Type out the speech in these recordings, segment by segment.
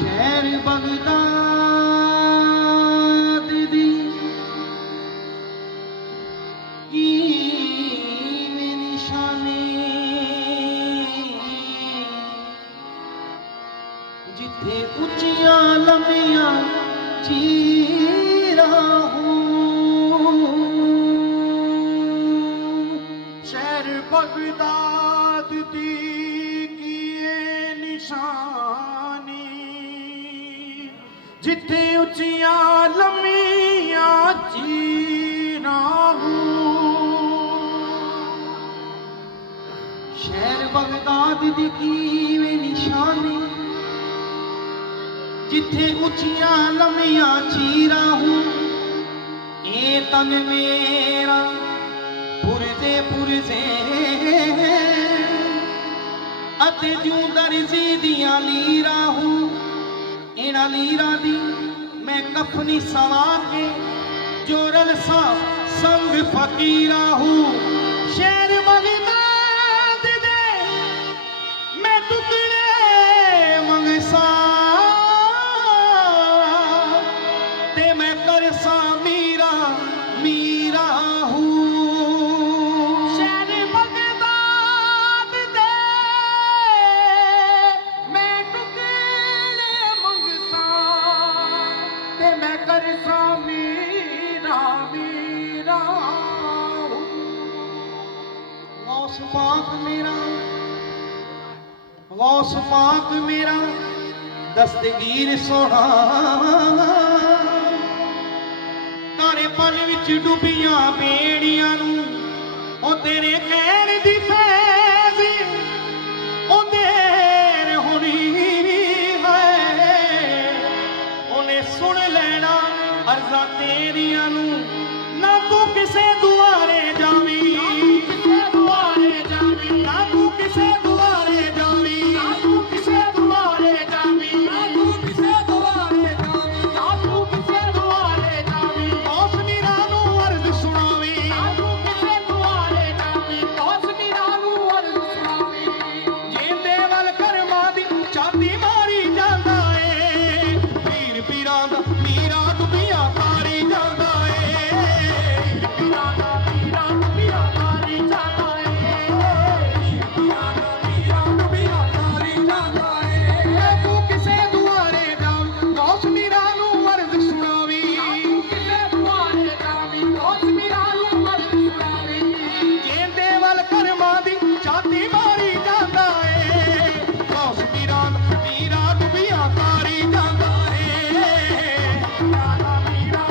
शहर बगदाद दी कीवें निशाने जिथे उच्चियां लम्मियां चीरा हो। शहर बगदाद दी कीए निशानी जिथे उच्चियां लम्मियां चीरां हो। शहर बगदाद दी कीवें निशानी जिथे उच्चियां लम्मियां चीरा हो। ए तन मेरा पुरजे पुरजे अते जूं दर्जी दियां लीरा हो। इना लीरा दी मैं कफनी सवा के जोरल सा संग फकीरा हूँ। शहर बगदाद दे मैं टुकड़े मंगसा ते मैं करसा मीरा मीरा हूँ। शहर बगदाद दे मैं टुकड़े मंगसा ते मैं करसा मीरा मीरा हूँ। गौस पाक मेरा गौस पाक मेरा दस्तगीर सोना तारे पल विच डुबियां बेड़ियां नूं ओ तेरे खैर दी फैज़ ओ देर होनी है। उन्हें सुन लेना अर्ज़ां तेरियां नूं ना तू किसे दुआरे जावी ना तू किसे दुआरे जावी ना तू किसे दुआरे जावी ना तू किसे दुआरे जावी ना तू किसे दुआरे जावी गौस मीरा नूं अर्ज़ सुणावी ना तू किसे दुआरे जावी गौस मीरा नूं अर्ज़ सुणावी। जेंदे वल करमां दी छाती मारी जांदा ए पीर पीरां दा मीरा डुबियां तारी जांदा ए। पीरा दा पीरा डुबियां तारी जांदा ए पीरा दा पीरा डुबियां तारी जांदा ए। तू किसे दुआरे जावी गौस मीरा नूं अर्ज़ सुणावी किसे दुआरे जावी गौस मीरा नूं अर्ज़ सुणावी। जेंदे वल करमां दी छाती मारी जांदा ए गौस मीरा डुबियां तारी जांदा ए। पीरा दा पीरा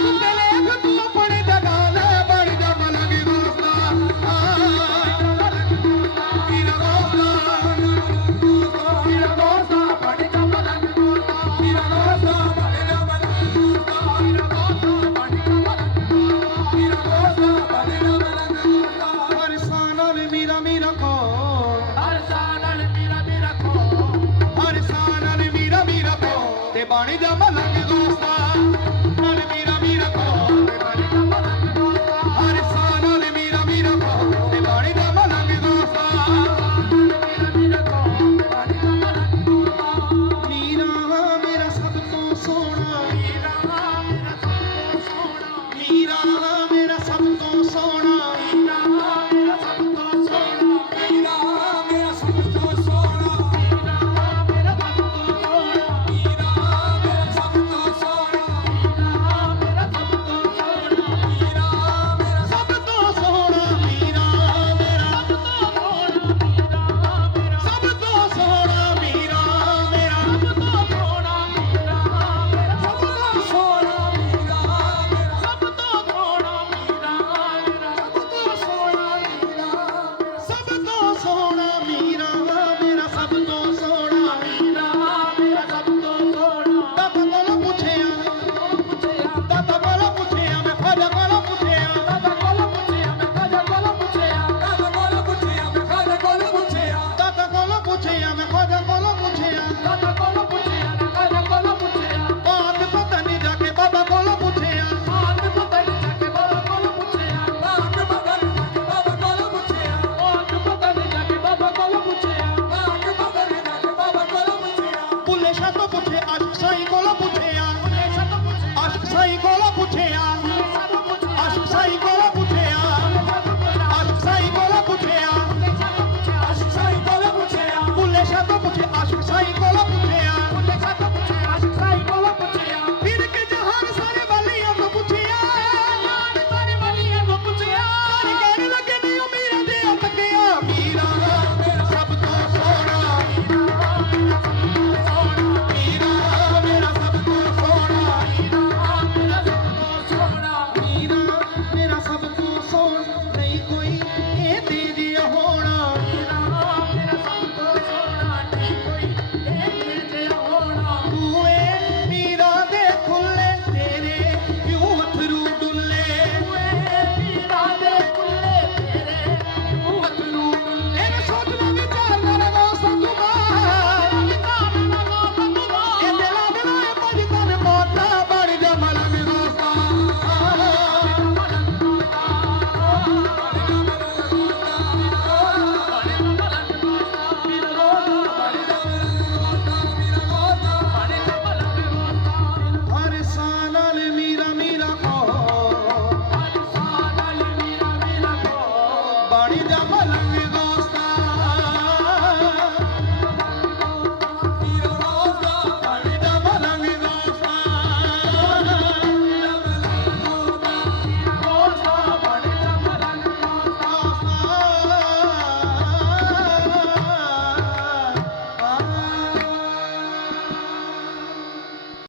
ਸੁੱਤੇ